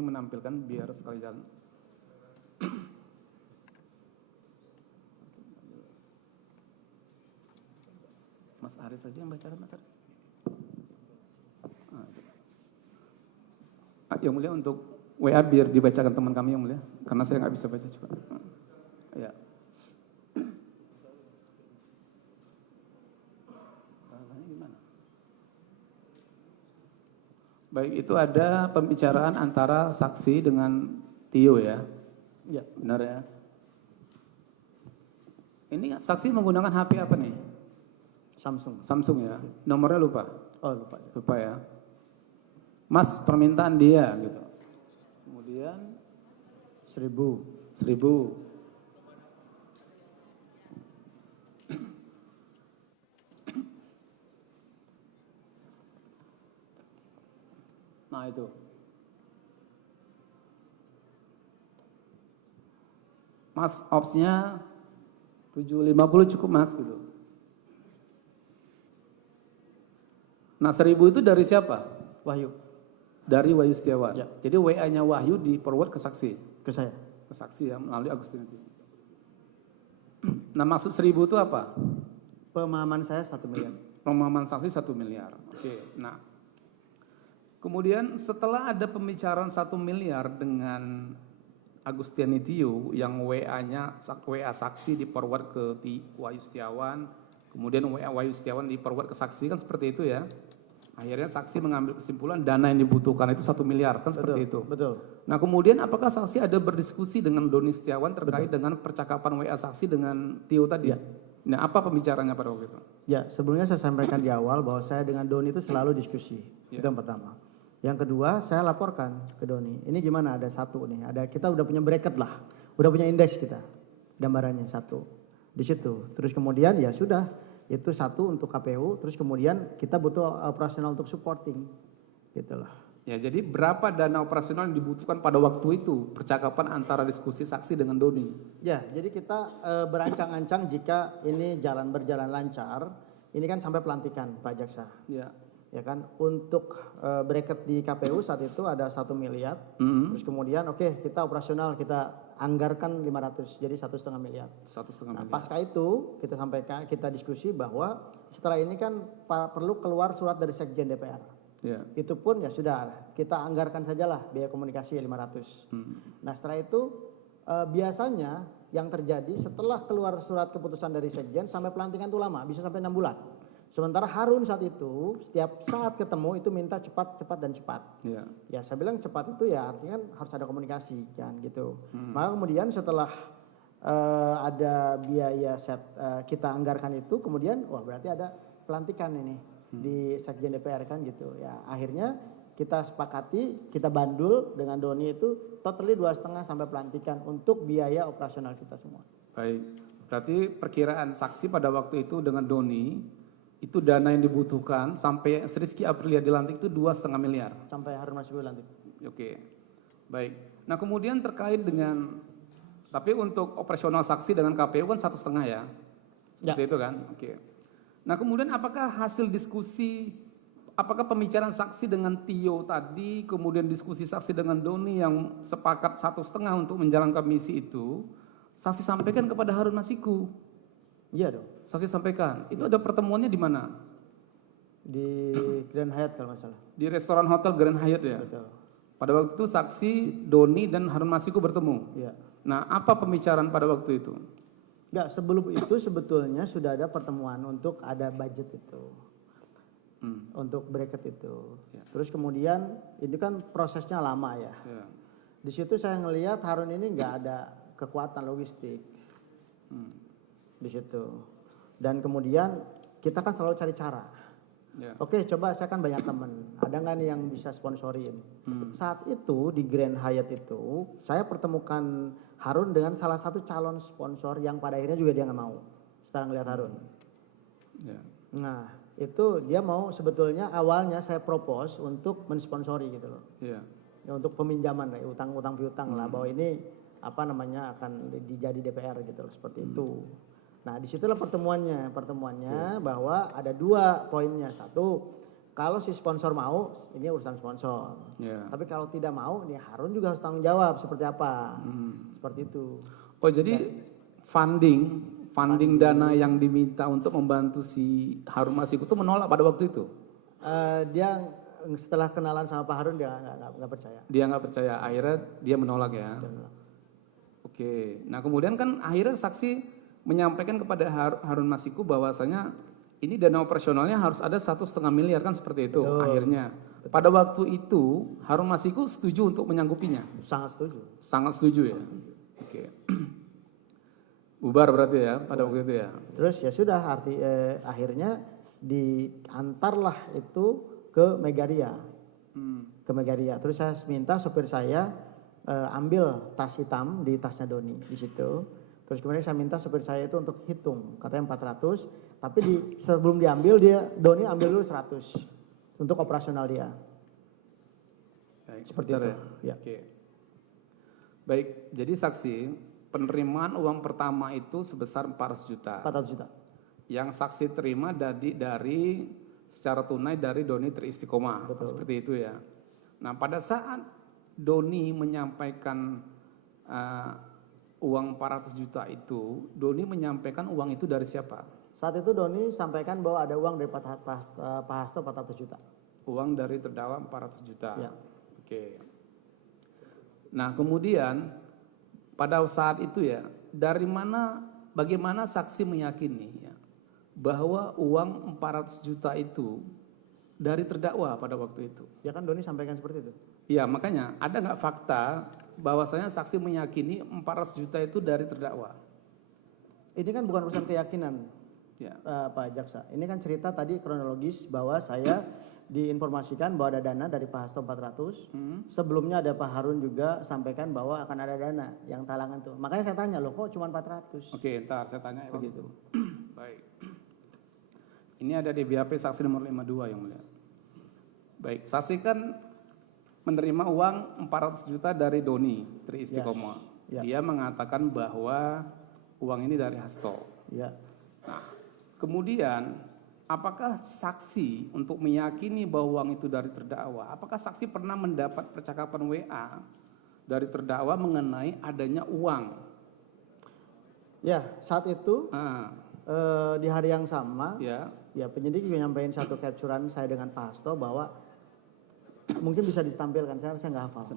kami menampilkan biar sekali jalan. Mas Arif saja yang bacakan, Mas Arif. Yang mulia untuk WA biar dibacakan teman kami yang mulia, karena saya nggak bisa baca cepat. Ya. Baik, itu ada pembicaraan antara saksi dengan Tio ya? Ya. Benar ya? Ini saksi menggunakan HP apa nih? Samsung. Samsung ya? Nomornya lupa? Oh lupa. Lupa ya? Mas, permintaan dia gitu. Kemudian 1.000. Nah itu. Mas, opsnya 750 cukup mas gitu. Nah 1.000 itu dari siapa? Wahyu. Dari Wahyu Setiawan. Ya. Jadi WA-nya Wahyu di forward ke saksi. Ke saya. Ke saksi ya melalui Agustin. Nah maksud 1.000 itu apa? Pemahaman saya 1 miliar. Pemahaman saksi 1 miliar. Oke. Nah kemudian setelah ada pembicaraan 1 miliar dengan Agustiani Tio yang WA-nya WA saksi di forward ke Wahyu Setiawan, kemudian WA Wahyu Setiawan di forward ke saksi kan seperti itu ya. Akhirnya saksi mengambil kesimpulan dana yang dibutuhkan itu 1 miliar kan seperti itu. Betul. Nah kemudian apakah saksi ada berdiskusi dengan Doni Setiawan terkait dengan percakapan WA saksi dengan Tio tadi? Ya. Nah apa pembicaranya pada waktu itu? Ya sebelumnya saya sampaikan di awal bahwa saya dengan Doni itu selalu diskusi. Ya. Itu yang pertama. Yang kedua saya laporkan ke Doni. Ini gimana ada 1 nih. Kita udah punya bracket lah. Udah punya indeks kita. Gambarannya 1. Di situ. Terus kemudian ya sudah. Itu 1 untuk KPU, terus kemudian kita butuh operasional untuk supporting, gitulah. Ya, jadi berapa dana operasional yang dibutuhkan pada waktu itu percakapan antara diskusi saksi dengan Doni? Ya, jadi kita berancang-ancang jika ini berjalan lancar, ini kan sampai pelantikan Pak Jaksa. Ya. Ya kan, untuk bracket di KPU saat itu ada 1 miliar, terus kemudian kita operasional kita anggarkan 500, jadi 1,5 miliar. 1,5 Nah, miliar. pasca itu kita sampaikan, kita diskusi bahwa setelah ini kan perlu keluar surat dari Sekjen DPR. Ya. Itu pun ya sudah, kita anggarkan sajalah biaya komunikasi 500. Nah setelah itu biasanya yang terjadi setelah keluar surat keputusan dari Sekjen sampai pelantikan itu lama, bisa sampai 6 bulan. Sementara Harun saat itu setiap saat ketemu itu minta cepat dan cepat. Ya. Ya saya bilang cepat itu ya artinya kan harus ada komunikasi kan gitu. Maka kemudian setelah ada biaya kita anggarkan itu, kemudian wah berarti ada pelantikan ini di Sekjen DPR kan gitu. Ya akhirnya kita sepakati, kita bandul dengan Doni itu totally 2,5 sampai pelantikan untuk biaya operasional kita semua. Baik, berarti perkiraan saksi pada waktu itu dengan Doni itu dana yang dibutuhkan sampai Rizky Aprilia dilantik itu 2,5 miliar. Sampai Harun Masiku dilantik. Oke, baik. Nah kemudian terkait dengan, tapi untuk operasional saksi dengan KPU kan 1,5 ya, seperti itu kan? Oke. Nah kemudian apakah hasil diskusi, apakah pembicaraan saksi dengan Tio tadi, kemudian diskusi saksi dengan Doni yang sepakat 1,5 untuk menjalankan misi itu, saksi sampaikan kepada Harun Masiku? Iya dong. Saksi sampaikan. Itu ada pertemuannya di mana? Di Grand Hyatt kalau nggak salah. Di restoran hotel Grand Hyatt ya? Betul. Pada waktu itu saksi Doni dan Harun Masiku bertemu? Iya. Nah apa pembicaraan pada waktu itu? Enggak, sebelum itu sebetulnya sudah ada pertemuan untuk ada budget itu. Untuk bracket itu. Ya. Terus kemudian itu kan prosesnya lama ya. Ya. Di situ saya ngelihat Harun ini nggak ada kekuatan logistik. Di situ. Dan kemudian kita kan selalu cari cara. Ya. Oke, coba saya kan banyak teman. Ada nggak nih yang bisa sponsorin? Saat itu di Grand Hyatt itu saya pertemukan Harun dengan salah satu calon sponsor yang pada akhirnya juga dia nggak mau. Setelah ngelihat Harun. Ya. Nah, itu dia mau sebetulnya awalnya saya propose untuk mensponsori gitu loh. Ya, untuk peminjaman utang piutang lah bahwa ini apa namanya akan dijadi DPR gitu loh, seperti itu. Nah disitulah pertemuannya bahwa ada 2 poinnya. 1, Kalau si sponsor mau, ini urusan sponsor. Ya. Tapi kalau tidak mau, ini Harun juga harus tanggung jawab seperti apa. Seperti itu. Oh jadi funding dana yang diminta untuk membantu si Harun Masiku itu menolak pada waktu itu? Dia setelah kenalan sama Pak Harun dia nggak percaya. Dia nggak percaya, akhirnya dia menolak ya. Oke, nah kemudian kan akhirnya saksi menyampaikan kepada Harun Masiku bahwasanya ini dana operasionalnya harus ada 1,5 miliar kan seperti itu. Betul. Akhirnya pada waktu itu Harun Masiku setuju untuk menyanggupinya. Sangat setuju. Sangat setuju ya. Oke. Bubar berarti ya pada waktu itu ya. Terus ya sudah akhirnya diantarlah itu ke Megaria. Ke Megaria. Terus saya minta sopir saya ambil tas hitam di tasnya Doni di situ. Terus kemudian saya minta sopir saya itu untuk hitung, katanya 400. Tapi sebelum diambil Doni ambil dulu 100 untuk operasional dia. Baik, seperti itu. Ya. Oke. Baik, jadi saksi penerimaan uang pertama itu sebesar 400 juta. 400 juta. Yang saksi terima dari secara tunai dari Doni Triistiqomah. Betul. Seperti itu ya. Nah, pada saat Doni menyampaikan uang 400 juta itu, Doni menyampaikan uang itu dari siapa? Saat itu Doni sampaikan bahwa ada uang dari Pak Hasto 400 juta. Uang dari terdakwa 400 juta. Ya. Oke. Nah, kemudian pada saat itu ya, bagaimana saksi meyakini ya, bahwa uang 400 juta itu dari terdakwa pada waktu itu? Ya kan Doni sampaikan seperti itu. Iya, makanya ada nggak fakta bahwasanya saksi meyakini 400 juta itu dari terdakwa? Ini kan bukan urusan keyakinan. Ya. Pak Jaksa, ini kan cerita tadi kronologis bahwa saya diinformasikan bahwa ada dana dari Pak Hasto 400. Sebelumnya ada Pak Harun juga sampaikan bahwa akan ada dana yang talangan tuh. Makanya saya tanya, loh kok cuma 400? Oke, ntar saya tanya begitu. Baik. Ini ada di BAP saksi nomor 52 yang mulia. Baik, saksi kan menerima uang 400 juta dari Doni Triistiqomah. Ya. Dia mengatakan bahwa uang ini dari Hasto. Ya. Nah, kemudian apakah saksi untuk meyakini bahwa uang itu dari terdakwa, apakah saksi pernah mendapat percakapan WA dari terdakwa mengenai adanya uang? Ya, saat itu di hari yang sama, ya penyidik juga nyampein satu capturean saya dengan Pak Hasto bahwa mungkin bisa ditampilkan, saya nggak hafal.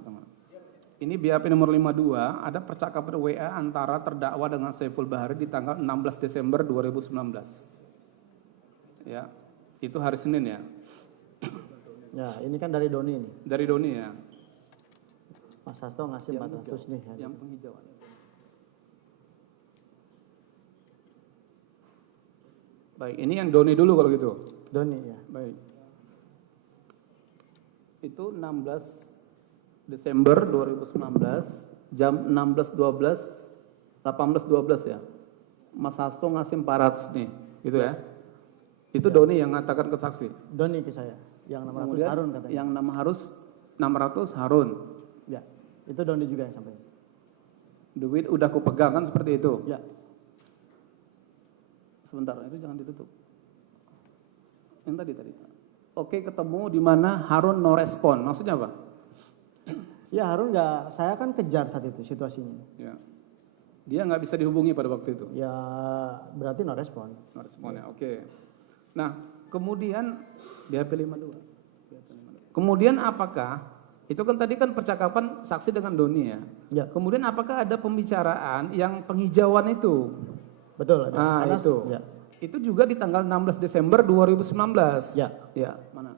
Ini BAP nomor 52, ada percakapan WA antara terdakwa dengan Saiful Bahari di tanggal 16 Desember 2019. Ya, itu hari Senin ya. Ya, ini kan dari Doni nih. Dari Doni ya. Mas Hasto ngasih 400 nih. Yang penghijauan. Baik, ini yang Doni dulu kalau gitu. Doni ya. Baik. Itu 16 Desember 2019 jam 16.12 18.12 ya. Mas Hasto ngasih 400 nih, gitu ya. Itu Doni yang ngatakan ke saksi. Doni ke saya, yang 600 Kemudian, Harun katanya. Yang 600 Harun. Ya, itu Doni juga yang sampaikan. Duit udah kupegang kan seperti itu. Ya. Sebentar, itu jangan ditutup. Yang tadi. Oke, ketemu di mana Harun no respon. Maksudnya apa? Ya Harun nggak, saya kan kejar saat itu situasinya. Ya. Dia nggak bisa dihubungi pada waktu itu. Ya berarti no respon. No respon ya, oke. Nah, kemudian BAP 52. Kemudian apakah itu kan tadi kan percakapan saksi dengan Doni ya. Ya. Kemudian apakah ada pembicaraan yang penghijauan itu? Betul. Ada. Nah, itu. Ya. Itu juga di tanggal 16 Desember 2019. Ya. Ya, mana?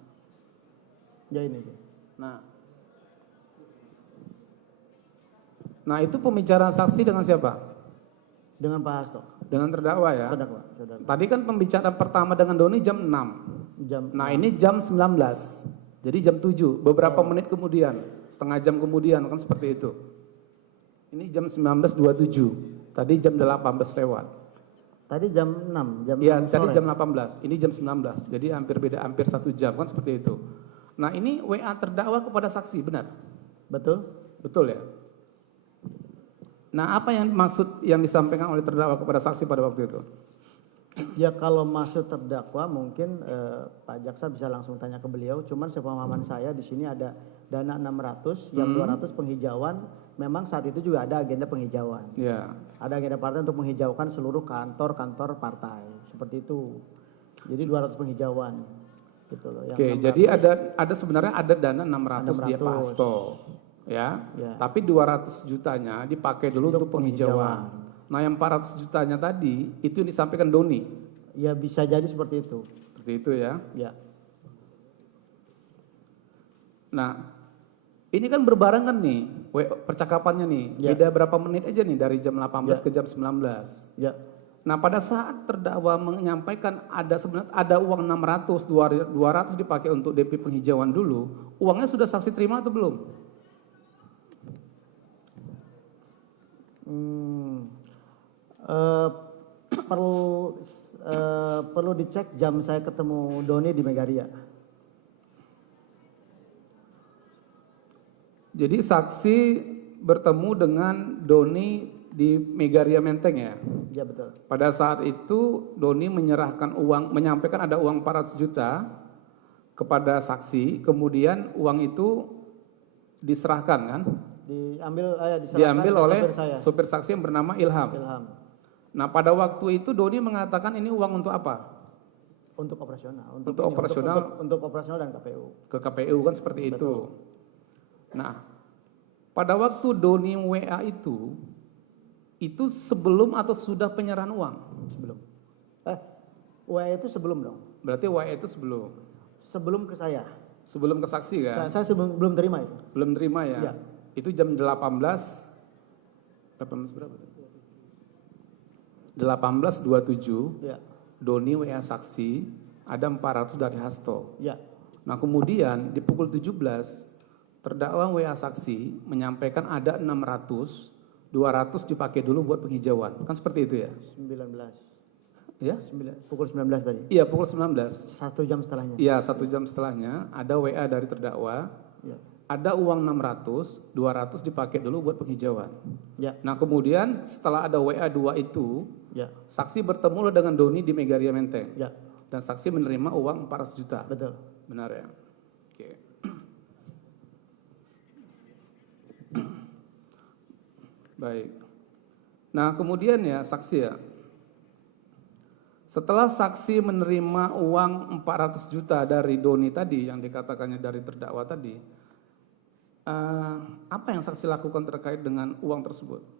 Ya ini. Nah, itu pembicaraan saksi dengan siapa? Dengan Pak Hasto. Dengan terdakwa ya. Terdakwa. Tadi kan pembicaraan pertama dengan Doni jam 6. Nah, ini jam 19. Jadi jam 7, beberapa menit kemudian, setengah jam kemudian kan seperti itu. Ini jam 19.27. Tadi jam 18 lewat. Tadi jam 6, jam Iya, 6 tadi sore. jam 18. Ini jam 19. Jadi hampir 1 jam kan seperti itu. Nah, ini WA terdakwa kepada saksi, benar? Betul? Betul ya? Nah, apa yang maksud yang disampaikan oleh terdakwa kepada saksi pada waktu itu? Ya kalau maksud terdakwa mungkin Pak Jaksa bisa langsung tanya ke beliau. Cuman sepemahaman saya di sini ada dana 600, yang 200 penghijauan. Memang saat itu juga ada agenda penghijauan. Ya. Ada agenda partai untuk menghijaukan seluruh kantor-kantor partai seperti itu. Jadi 200 penghijauan. Gitu loh. Yang Oke, 600, jadi ada sebenarnya ada dana 600 dia Pak Hasto. Ya. Tapi 200 jutanya dipakai dulu untuk penghijauan. Nah, yang 400 jutanya tadi itu yang disampaikan Doni. Ya bisa jadi seperti itu. Seperti itu ya. Ya. Nah, ini kan berbarengan nih percakapannya nih. Ya. Beda berapa menit aja nih dari jam 18 ke jam 19. Ya. Nah, pada saat terdakwa menyampaikan ada sebenarnya ada uang 600, 200 dipakai untuk DP penghijauan dulu, uangnya sudah saksi terima atau belum? Perlu dicek jam saya ketemu Doni di Megaria. Jadi saksi bertemu dengan Doni di Megaria Menteng ya? Ya betul. Pada saat itu Doni menyerahkan uang, menyampaikan ada uang 400 juta kepada saksi, kemudian uang itu diserahkan kan? Diambil oleh sopir saksi yang bernama Ilham. Nah, pada waktu itu Doni mengatakan ini uang untuk apa? Untuk operasional. Untuk operasional. Untuk operasional dan KPU. Ke KPU kan seperti itu. Nah, pada waktu Doni WA itu sebelum atau sudah penyerahan uang? Sebelum. WA itu sebelum dong. Berarti WA itu sebelum. Sebelum ke saya. Sebelum ke saksi kan? Saya belum terima itu. Belum terima ya? Ya. Itu jam 18 berapa? 18.27. Ya. Doni WA saksi ada 400 dari Hasto. Ya. Nah, kemudian di pukul 17 terdakwa WA saksi menyampaikan ada 600, 200 dipakai dulu buat penghijauan. Kan seperti itu ya? 19. Ya? Pukul 19 tadi. Iya, pukul 19. 1 jam setelahnya. Iya, 1 jam setelahnya ada WA dari terdakwa. Ya. Ada uang 600, 200 dipakai dulu buat penghijauan. Ya. Nah, kemudian setelah ada WA 2 itu, Ya. saksi bertemu dengan Doni di Megaria Menteng. Ya. Dan saksi menerima uang 400 juta. Betul. Benar ya? Oke. Baik. Nah, kemudian ya saksi ya. Setelah saksi menerima uang 400 juta dari Doni tadi yang dikatakannya dari terdakwa tadi, apa yang saksi lakukan terkait dengan uang tersebut?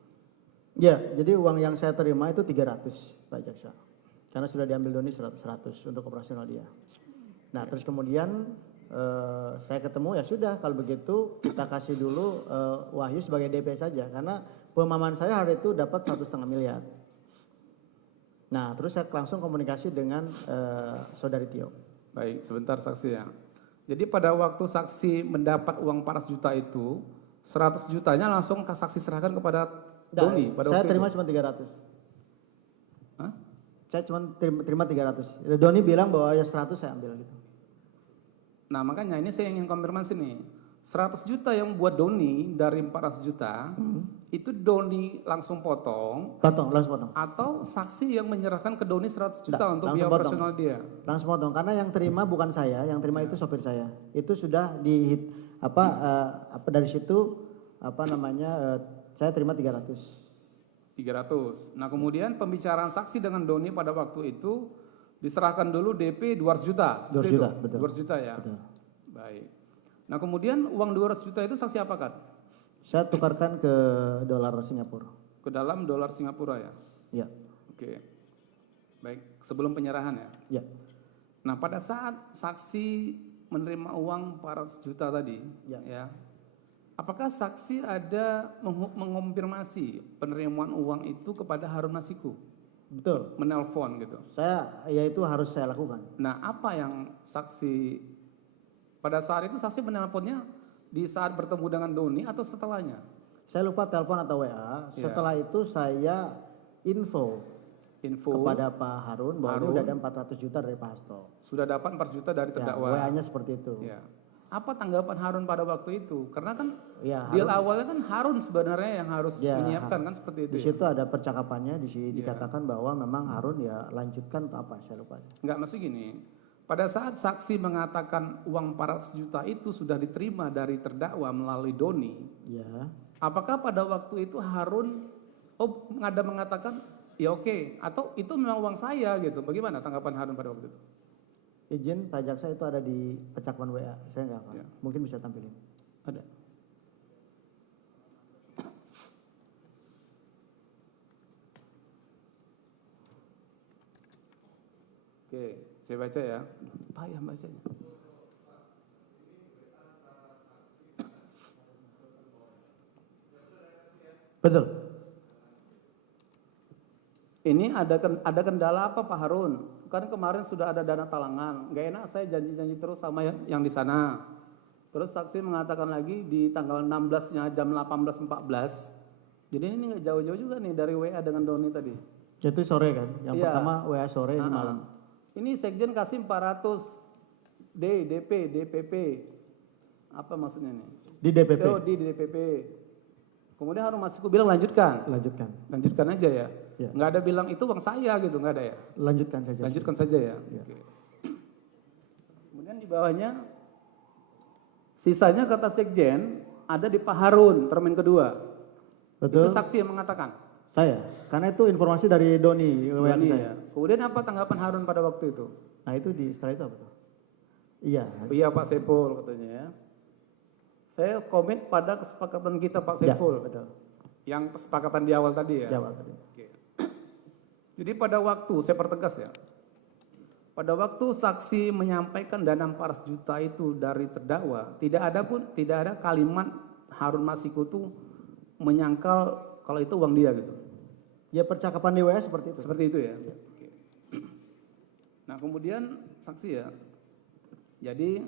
Ya, jadi uang yang saya terima itu 300 Pak Jaksa. Karena sudah diambil Doni 100 untuk operasional dia. Nah, terus kemudian saya ketemu, ya sudah kalau begitu kita kasih dulu Wahyu sebagai DP saja. Karena pemahaman saya hari itu dapat 1,5 miliar. Nah, terus saya langsung komunikasi dengan Saudari Tio. Baik, sebentar saksi ya. Jadi pada waktu saksi mendapat uang 400 juta itu, 100 jutanya langsung saksi serahkan kepada Doni. Saya terima cuma 300. Hah? Saya cuma terima 300. Doni bilang bahwa ya 100 saya ambil gitu. Nah, makanya ini saya ingin konfirmasi nih. 100 juta yang buat Doni dari 400 juta, itu Doni langsung potong. Langsung potong. Atau saksi yang menyerahkan ke Doni 100 juta untuk langsung biaya operasional dia? Langsung potong, karena yang terima bukan saya, yang terima itu sopir saya. Itu sudah dari situ saya terima 300. 300. Nah, kemudian pembicaraan saksi dengan Doni pada waktu itu diserahkan dulu DP 200 juta. 200 juta, betul. 200 juta ya. Betul. Baik. Nah, kemudian uang 200 juta itu saksi apakan? Saya tukarkan ke dolar Singapura. Ke dalam dolar Singapura ya? Ya. Oke. Baik, sebelum penyerahan ya? Ya. Nah, pada saat saksi menerima uang 400 juta tadi, ya, apakah saksi ada mengonfirmasi penerimaan uang itu kepada Harun Masiku? Betul. Menelpon gitu? Itu harus saya lakukan. Nah, apa yang saksi, pada saat itu saksi menelponnya di saat bertemu dengan Doni atau setelahnya? Saya lupa telepon atau WA. Setelah itu saya info kepada Pak Harun bahwa sudah ada 400 juta dari Pak Hasto. Sudah dapat 400 juta dari terdakwa. WA-nya seperti itu. Ya. apa tanggapan Harun pada waktu itu? Karena kan Ya, deal awalnya kan Harun sebenarnya yang harus Ya, menyiapkan kan seperti itu. Di situ ada percakapannya, di sini Iya. dikatakan bahwa memang Harun ya lanjutkan atau apa, saya lupa. Enggak, maksud gini, pada saat saksi mengatakan uang 400 juta itu sudah diterima dari terdakwa melalui Doni, Ya, apakah pada waktu itu Harun ada mengatakan ya oke, atau itu memang uang saya gitu? Bagaimana tanggapan Harun pada waktu itu? izin Pak Jaksa itu ada di percakapan WA, saya nggak hafal. Ya. Mungkin bisa tampilin. Ada. Oke, saya baca ya. Payah bacanya. Betul. Ini ada kendala apa Pak Harun? Kan kemarin sudah ada dana talangan. Nggak enak saya janji-janji terus sama yang di sana. Terus saksi mengatakan lagi di tanggal 16-nya jam 18.14. Jadi ini nggak jauh-jauh juga nih dari WA dengan Doni tadi. Itu sore kan? Yang Iya. pertama WA sore, ini malam. Ini sekjen kasih 400 DP, DPP. Apa maksudnya nih? Di DPP. Oh, di DPP. Kemudian Harun Masiku bilang lanjutkan. Lanjutkan. Lanjutkan aja ya. Ya. Nggak ada bilang itu uang saya gitu, nggak ada ya. Lanjutkan saja. Lanjutkan saja ya. Ya. Oke. Kemudian di bawahnya sisanya kata sekjen ada di Pak Harun termin kedua. Betul. Itu saksi yang mengatakan. Saya, karena itu informasi dari Doni WA Doni, saya. ya. Kemudian apa tanggapan Harun pada waktu itu? Nah itu setelah itu apa tuh? Iya. Oh, iya Pak Saiful katanya ya. Saya komit pada kesepakatan kita Pak Ya, Saiful. betul. Yang kesepakatan di awal tadi ya. Jawab tadi. Oke. Jadi pada waktu, saya pertegas ya. Pada waktu saksi menyampaikan dana 400 juta itu dari terdakwa, tidak ada kalimat Harun Masiku itu menyangkal kalau itu uang dia gitu. Ya percakapan di WA seperti itu. Seperti itu ya. Oke. Nah kemudian saksi ya. Jadi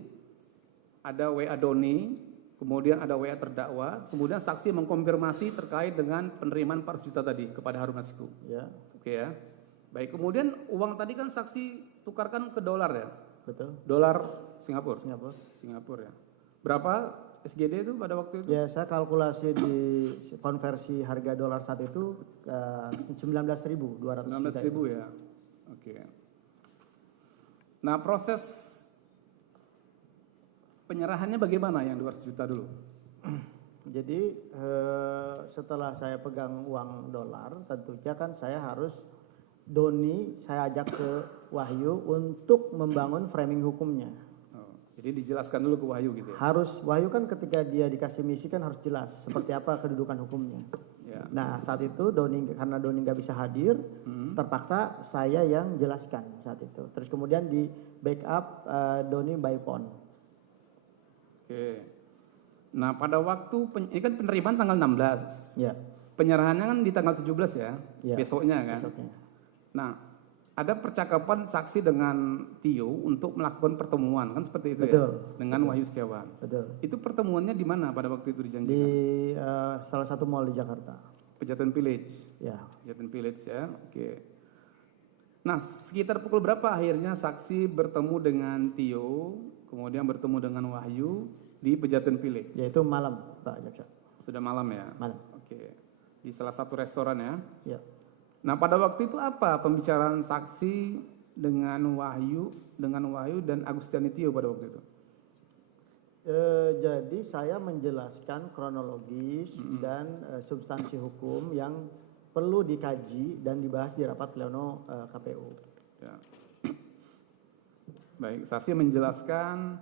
ada WA Doni, kemudian ada WA terdakwa, kemudian saksi mengkonfirmasi terkait dengan penerimaan 400 juta tadi kepada Harun Masiku. Ya, Oke ya. Baik, kemudian uang tadi kan saksi tukarkan ke dolar ya. betul. Dolar Singapura. Singapura. Ya. Berapa SGD itu pada waktu itu? Ya, saya kalkulasi di konversi harga dolar saat itu 19.200. 19.000 ya. Oke. Nah, proses penyerahannya bagaimana yang 200 juta dulu? Jadi setelah saya pegang uang dolar, tentunya kan saya harus Doni saya ajak ke Wahyu untuk membangun framing hukumnya. Oh, jadi dijelaskan dulu ke Wahyu gitu ya? Harus Wahyu kan ketika dia dikasih misi kan harus jelas seperti apa kedudukan hukumnya. Ya. Nah saat itu karena Doni nggak bisa hadir, terpaksa saya yang jelaskan saat itu. Terus kemudian di backup Doni by phone. Oke. Nah pada waktu, ini kan penerimaan tanggal 16. Ya. Penyerahannya kan di tanggal 17 ya, Ya, besoknya kan. besoknya. Nah, ada percakapan saksi dengan Tio untuk melakukan pertemuan kan seperti itu Betul, ya, dengan Wahyu Setiawan. Betul. Itu pertemuannya di mana pada waktu itu dijanjikan? Di salah satu mall di Jakarta. Pejaten Village. Ya. Pejaten Village ya, oke. Nah, sekitar pukul berapa akhirnya saksi bertemu dengan Tio, kemudian bertemu dengan Wahyu di Pejaten Village? Yaitu malam, Pak Jaksa. Sudah malam ya? Malam. Oke. Di salah satu restoran ya? Ya. Nah, pada waktu itu apa pembicaraan saksi dengan Wahyu dan Agustiani Tio pada waktu itu? Jadi saya menjelaskan kronologis dan substansi hukum yang perlu dikaji dan dibahas di rapat pleno KPU. Ya. Baik, saksi menjelaskan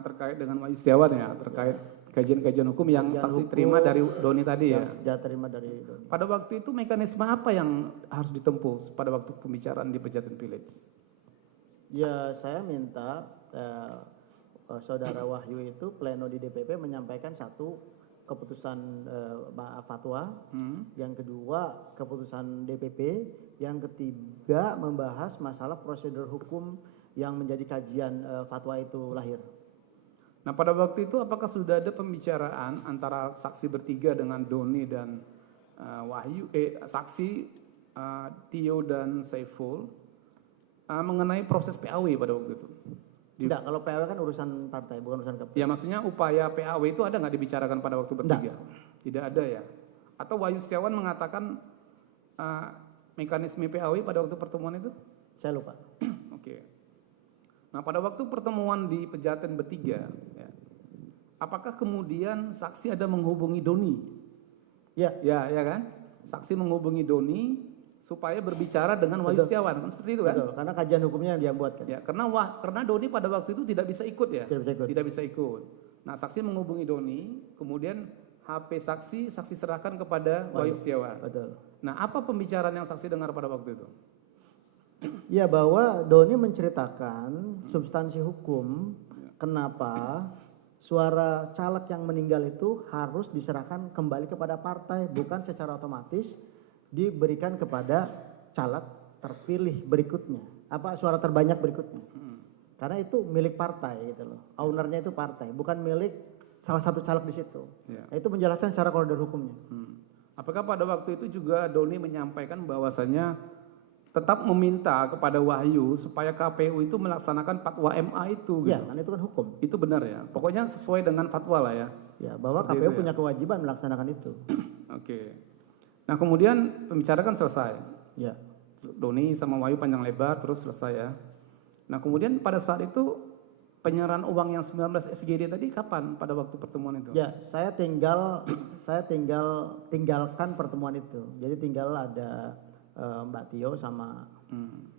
terkait dengan Wahyu Setiawan ya, terkait kajian-kajian hukum yang saksi terima dari Doni tadi ya. Yang sudah terima dari Doni. Pada waktu itu mekanisme apa yang harus ditempuh pada waktu pembicaraan di Pejaten Village? Ya saya minta saudara Wahyu itu pleno di DPP menyampaikan satu keputusan fatwa, yang kedua keputusan DPP, yang ketiga membahas masalah prosedur hukum yang menjadi kajian fatwa itu lahir. Nah pada waktu itu apakah sudah ada pembicaraan antara saksi bertiga dengan Doni dan Wahyu, saksi Tio dan Saiful mengenai proses PAW pada waktu itu? Enggak, kalau PAW kan urusan partai, bukan urusan KPU. Ya maksudnya upaya PAW itu ada nggak dibicarakan pada waktu bertiga? Tidak ada ya? Atau Wahyu Setiawan mengatakan mekanisme PAW pada waktu pertemuan itu? Saya lupa. Oke. Nah pada waktu pertemuan di Pejaten bertiga, ya, apakah kemudian saksi ada menghubungi Doni? Ya. Ya kan? Saksi menghubungi Doni supaya berbicara dengan Wahyu Setiawan, kan seperti itu kan? Betul, karena kajian hukumnya yang dia buat kan. Ya, karena Doni pada waktu itu tidak bisa ikut ya. Tidak bisa ikut. Tidak bisa ikut. Nah, saksi menghubungi Doni, kemudian HP saksi serahkan kepada Wahyu Setiawan. Betul. Nah, apa pembicaraan yang saksi dengar pada waktu itu? Ya, bahwa Doni menceritakan substansi hukum kenapa suara caleg yang meninggal itu harus diserahkan kembali kepada partai, bukan secara otomatis diberikan kepada caleg terpilih berikutnya, suara terbanyak berikutnya. Karena itu milik partai gitu loh. Ownernya itu partai, bukan milik salah satu caleg di situ. Ya. Nah, itu menjelaskan secara koridor hukumnya. Apakah pada waktu itu juga Doni menyampaikan bahwasanya tetap meminta kepada Wahyu supaya KPU itu melaksanakan fatwa MA itu? Ya, gitu? kan itu kan hukum. Itu benar ya. Pokoknya sesuai dengan fatwa lah ya. Ya, bahwa Seperti KPU itu, punya kewajiban melaksanakan itu. Oke. Nah kemudian pembicaraan selesai. Ya. Doni sama Wahyu panjang lebar terus selesai ya. Nah kemudian pada saat itu penyerahan uang yang 19 SGD tadi kapan pada waktu pertemuan itu? Ya, saya tinggalkan pertemuan itu. Jadi tinggal ada Mbak Tio sama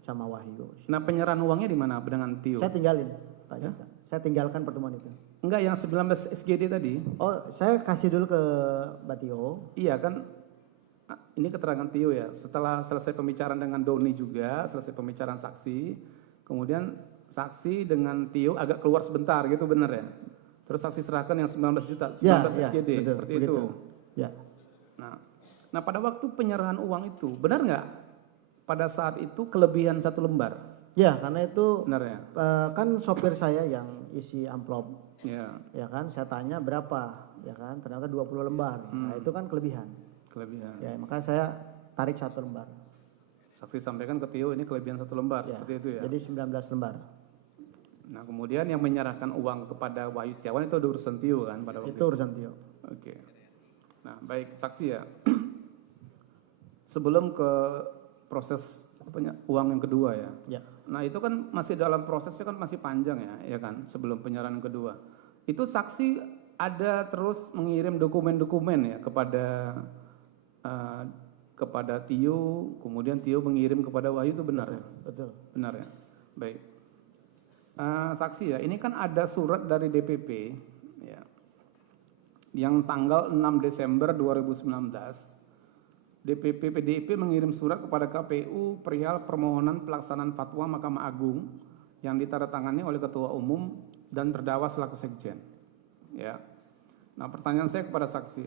Wahyu. Nah penyerahan uangnya di mana dengan Tio? Saya tinggalin, Pak Jasa. Saya tinggalkan pertemuan itu. Enggak, yang 19 SGD tadi? Oh, saya kasih dulu ke Mbak Tio. Iya kan, ini keterangan Tio ya. Setelah selesai pembicaraan dengan Doni juga, selesai pembicaraan saksi, kemudian saksi dengan Tio agak keluar sebentar gitu, benar ya? Terus saksi serahkan yang 19 juta, 19 SGD, betul, seperti begitu. itu. Ya. Nah pada waktu penyerahan uang itu, benar nggak pada saat itu kelebihan 1 lembar? Ya, karena itu Benar ya? kan sopir saya yang isi amplop. Ya. Ya kan, saya tanya berapa, ya kan, ternyata 20 lembar. Nah, itu kan kelebihan. Kelebihan. Ya, maka saya tarik 1 lembar. Saksi sampaikan ke Tio ini kelebihan 1 lembar, Ya, seperti itu ya? jadi 19 lembar. Nah kemudian yang menyerahkan uang kepada Wahyu Setiawan itu ada urusan Tio kan pada waktu itu? Itu urusan Tio. Oke. Nah baik, saksi ya. Sebelum ke proses uang yang kedua ya. Ya. Nah itu kan masih dalam prosesnya kan masih panjang ya kan, sebelum penyerahan yang kedua. Itu saksi ada terus mengirim dokumen-dokumen ya kepada Tio, kemudian Tio mengirim kepada Wahyu, itu benar ya? Betul. Benar ya. Baik. Saksi ya, ini kan ada surat dari DPP ya, yang tanggal 6 Desember 2019. DPP PDIP mengirim surat kepada KPU perihal permohonan pelaksanaan fatwa Mahkamah Agung yang ditandatangani oleh Ketua Umum dan terdakwa selaku sekjen. Ya. Nah, pertanyaan saya kepada saksi,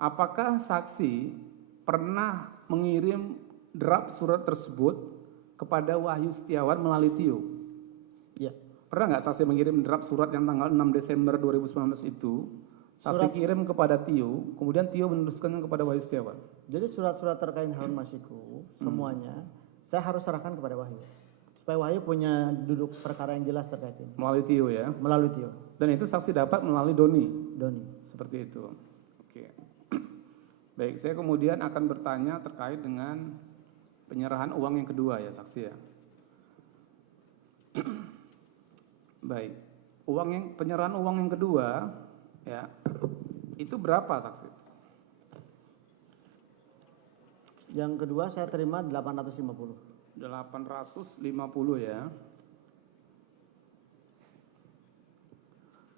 apakah saksi pernah mengirim draft surat tersebut kepada Wahyu Setiawan melalui Tio? Ya. Pernah nggak saksi mengirim draft surat yang tanggal 6 Desember 2019 itu? Saksi kirim kepada Tio, kemudian Tio meneruskannya kepada Wahyu Setiawan. Jadi surat-surat terkait Harun Masiku semuanya saya harus serahkan kepada Wahyu. Supaya Wahyu punya duduk perkara yang jelas terkait ini. Melalui Tio ya? Melalui Tio. Dan itu saksi dapat melalui Doni? Doni. Seperti itu. Oke. Baik, saya kemudian akan bertanya terkait dengan penyerahan uang yang kedua ya saksi ya. Baik, penyerahan uang yang kedua ya, itu berapa saksi? Yang kedua saya terima 850. 850 ya.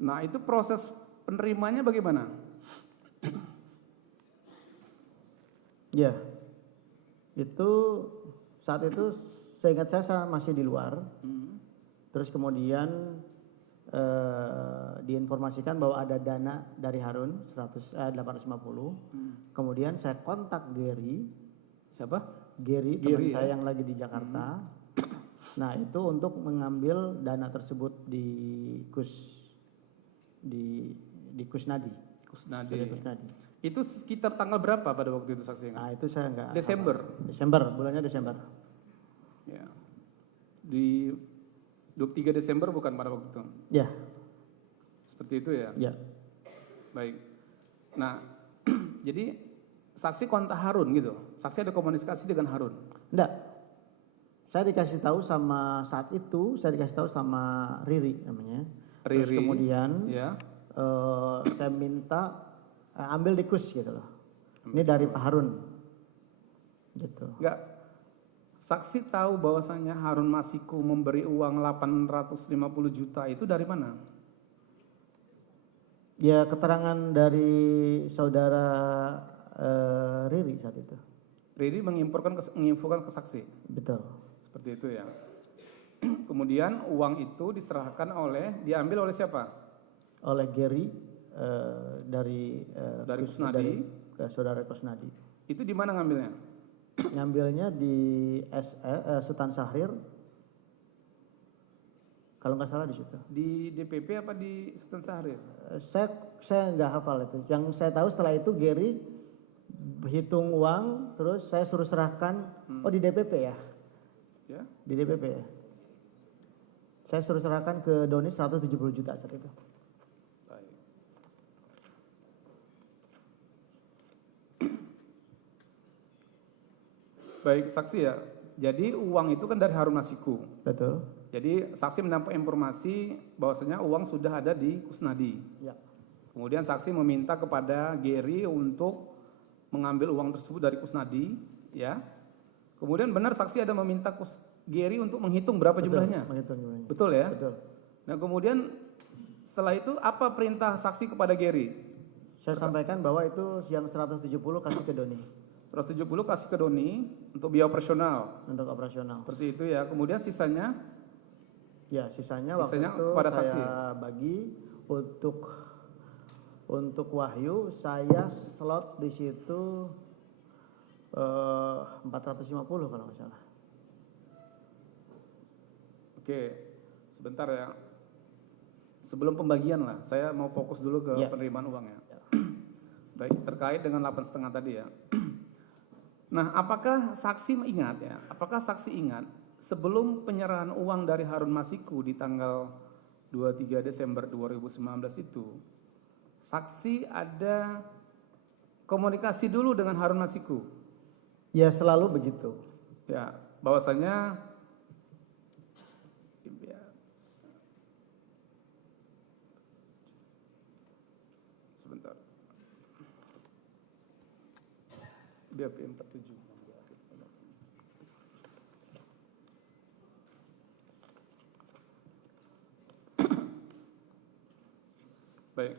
Nah itu proses penerimanya bagaimana? Ya, itu saat itu seingat saya masih di luar. Terus kemudian diinformasikan bahwa ada dana dari Harun 850. Kemudian saya kontak Gary. Siapa? Gary teman ya? saya yang lagi di Jakarta. Nah itu untuk mengambil dana tersebut di Kusnadi. Kusnadi. Itu sekitar tanggal berapa pada waktu itu saksi? Nah itu saya enggak. Desember. Desember, bulannya Desember. Ya. Di 23 Desember bukan pada waktu itu. Ya. Seperti itu ya. Ya. Baik. Nah, jadi saksi kontak Harun gitu. Saksi ada komunikasi dengan Harun. Enggak. Saya dikasih tahu sama saat itu, saya dikasih tahu sama Riri namanya. Riri. Terus kemudian Ya. saya minta ambil dikus gitu loh. Ini dari Pak Harun. Gitu. Enggak. Saksi tahu bahwasanya Harun Masiku memberi uang 850 juta itu dari mana? Ya keterangan dari saudara Riri saat itu. Riri menginfokan ke saksi. Betul. Seperti itu ya. Kemudian uang itu diambil oleh siapa? Oleh Gary dari Kusnadi. ke saudara Kusnadi. Itu di mana ngambilnya? Ngambilnya di Sultan Syahrir. Kalau nggak salah di situ. Di DPP apa di Sultan Syahrir? Saya nggak hafal itu. Yang saya tahu setelah itu Gary hitung uang, terus saya suruh serahkan. Oh di DPP ya? Ya. Di DPP ya. Saya suruh serahkan ke Doni 170 juta saat itu. Baik. Baik saksi ya. Jadi uang itu kan dari Harun Masiku. Betul. Jadi saksi mendapat informasi bahwasanya uang sudah ada di Kusnadi. Ya. Kemudian saksi meminta kepada Gary untuk mengambil uang tersebut dari Kusnadi, ya. Kemudian benar saksi ada meminta Gary untuk menghitung berapa jumlahnya. Menghitung jumlahnya. Betul ya? Betul. Nah, kemudian setelah itu apa perintah saksi kepada Gary? Saya sampaikan bahwa itu yang 170 kasih ke Doni. 170 kasih ke Doni untuk biaya operasional. Untuk operasional. Seperti itu ya. Kemudian sisanya? Ya, sisanya waktu itu kepada saya saksi. bagi untuk Wahyu saya slot di situ 450 kalau nggak salah. Oke, sebentar ya. Sebelum pembagian lah, saya mau fokus dulu ke penerimaan uang ya. Baik, terkait dengan 8,5 tadi ya. Nah, apakah saksi ingat ya? Apakah saksi ingat sebelum penyerahan uang dari Harun Masiku di tanggal 23 Desember 2019 itu, saksi ada komunikasi dulu dengan Harun Masiku? Ya, selalu begitu. Ya, bahwasanya sebentar. BAP 47. Baik.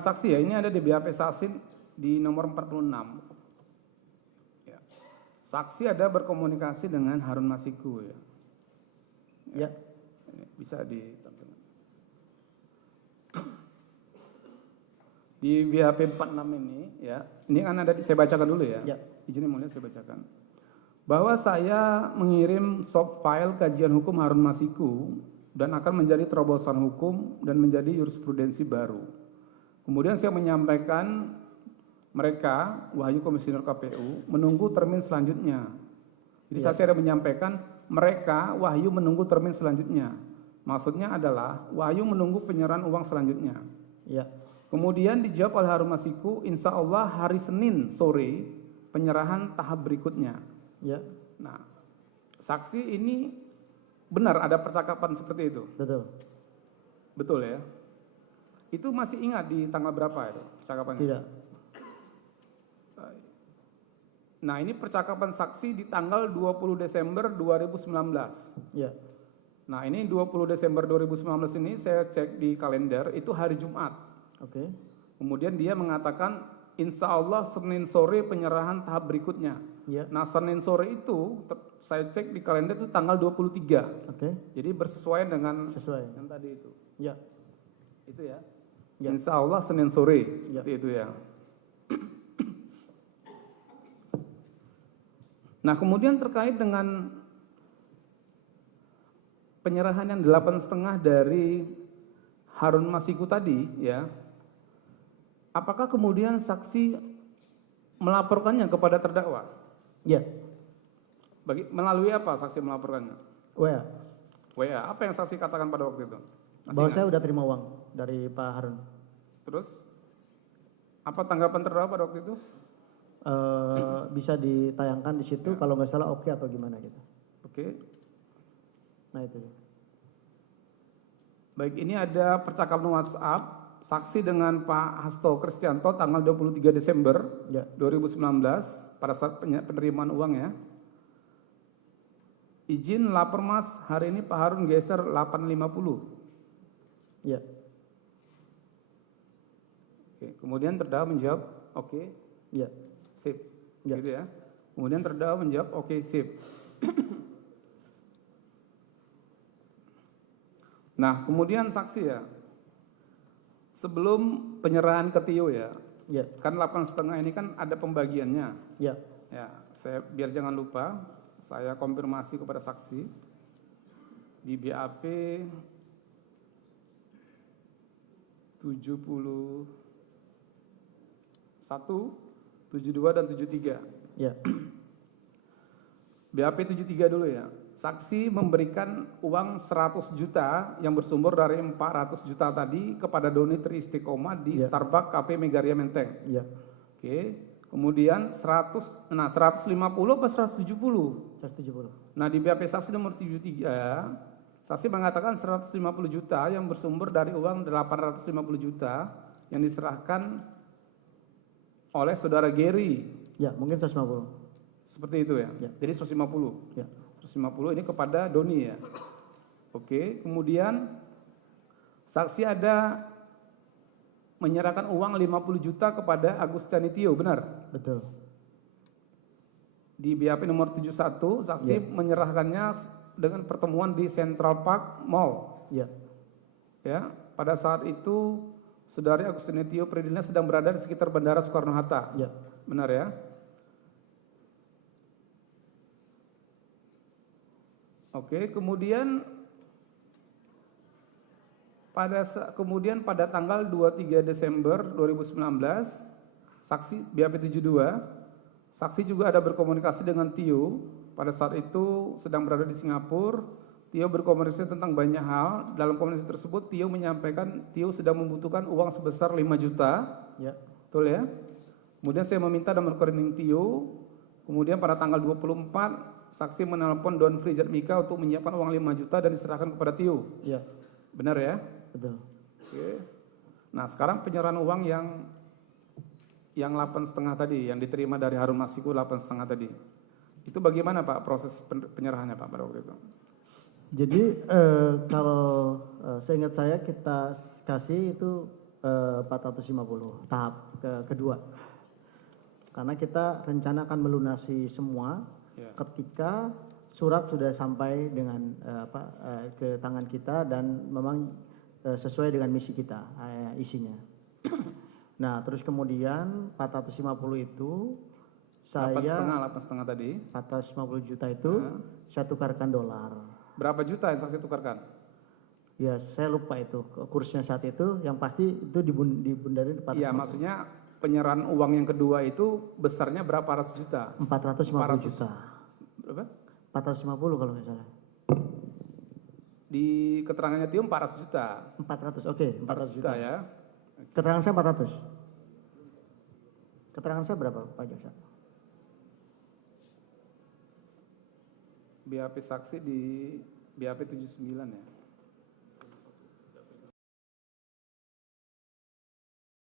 Saksi ya, ini ada di BAP saksi di nomor 46. Ya. Saksi ada berkomunikasi dengan Harun Masiku ya. Ya. Ini bisa ditampilkan. Di BAP 46 ini ya, ini kan ada saya bacakan dulu ya. Ya. Izin yang mulia saya bacakan. Bahwa saya mengirim soft file kajian hukum Harun Masiku dan akan menjadi terobosan hukum dan menjadi jurisprudensi baru. Kemudian saya menyampaikan mereka, Wahyu Komisioner KPU, menunggu termin selanjutnya. Jadi saya ada menyampaikan mereka, Wahyu menunggu termin selanjutnya. Maksudnya adalah Wahyu menunggu penyerahan uang selanjutnya. Ya. Kemudian dijawab oleh Harun Masiku, insya Allah hari Senin sore penyerahan tahap berikutnya. Ya. Nah, saksi ini benar ada percakapan seperti itu? Betul. Betul ya? Itu masih ingat di tanggal berapa itu percakapannya? Tidak. Nah, ini percakapan saksi di tanggal 20 Desember 2019. Ya. Nah, ini 20 Desember 2019 ini saya cek di kalender, itu hari Jumat. Oke. Kemudian dia mengatakan, insya Allah Senin sore penyerahan tahap berikutnya. Ya. Nah, Senin sore itu saya cek di kalender itu tanggal 23. Oke. Jadi bersesuaian dengan Sesuai. yang tadi itu. Ya. Itu ya. Ya. Insya Allah Senin sore seperti itu ya. Nah, kemudian terkait dengan penyerahan yang 8,5 dari Harun Masiku tadi ya, apakah kemudian saksi melaporkannya kepada terdakwa? Ya. Melalui apa saksi melaporkannya? WA. WA. Apa yang saksi katakan pada waktu itu? Masih Bahwa ingat? saya udah terima uang dari Pak Harun. Terus apa tanggapan terdakwa pada waktu itu? Bisa ditayangkan di situ kalau nggak salah oke atau gimana gitu. Oke. Nah itu. Baik, ini ada percakapan WhatsApp saksi dengan Pak Hasto Kristianto tanggal 23 Desember Ya. 2019 pada saat penerimaan uang ya. Izin lapor Mas, hari ini Pak Harun geser 850. Ya. Oke, kemudian terdakwa menjawab, oke, Ya. sip. Ya. Gitu ya. Kemudian terdakwa menjawab, oke, sip. Nah, kemudian saksi ya, sebelum penyerahan ke Tio ya, Ya. kan 8,5 ini kan ada pembagiannya. Ya. Ya, saya biar jangan lupa, saya konfirmasi kepada saksi di BAP 71, 72 dan 73. Ya. BAP 73 dulu ya. Saksi memberikan uang 100 juta yang bersumber dari 400 juta tadi kepada Doni Tri Istiqomah di Ya. Starbucks Cafe Megaria Menteng. Ya. Oke. Kemudian 150 apa 170? 170. Nah, di BAP saksi nomor 73, saksi mengatakan 150 juta yang bersumber dari uang 850 juta yang diserahkan oleh saudara Gary. Ya, mungkin 150. Seperti itu ya. Ya. Jadi 150. Ya. 150 ini kepada Doni ya. Oke, kemudian saksi ada menyerahkan uang 50 juta kepada Agustiani Tio, benar? Betul. Di BAP nomor 71, saksi menyerahkannya dengan pertemuan di Central Park Mall. Ya. Ya, pada saat itu saudari Agustiani Tio Pridilna sedang berada di sekitar Bandara Soekarno-Hatta. Ya. Benar ya? Oke, kemudian pada tanggal 23 Desember 2019, saksi BAP 72, saksi juga ada berkomunikasi dengan Tio. Pada saat itu sedang berada di Singapura. Tio berkomunikasi tentang banyak hal. Dalam komunikasi tersebut Tio menyampaikan Tio sedang membutuhkan uang sebesar 5 juta. Ya. Betul ya? Kemudian saya meminta nomor rekening Tio. Kemudian pada tanggal 24 saksi menelpon Don Frijat Mika untuk menyiapkan uang 5 juta dan diserahkan kepada Tio. Ya. Benar ya? Betul. Oke. Nah, sekarang penyerahan uang yang 8,5 tadi, yang diterima dari Harun Masiku 8,5 tadi. Itu bagaimana Pak proses penyerahannya Pak pada waktu itu? Jadi kalau seingat saya kita kasih itu 450 tahap kedua. Karena kita rencana akan melunasi semua ketika surat sudah sampai dengan ke tangan kita dan memang sesuai dengan misi kita isinya. Nah, terus kemudian 450 itu saya 8,5 tadi. 450 juta itu saya tukarkan dolar. Berapa juta yang saksi tukarkan? Ya, saya lupa itu kursnya saat itu. Yang pasti itu dibundarin 450. Iya, maksudnya penyerahan uang yang kedua itu besarnya berapa ratus juta? 450 juta. Berapa? 450 kalau nggak salah. Di keterangannya Tio 400 juta. 400, oke. 400 juta ya. Keterangan saya 400. Keterangan saya berapa Pak Jaksa? BAP saksi di BAP 79 ya.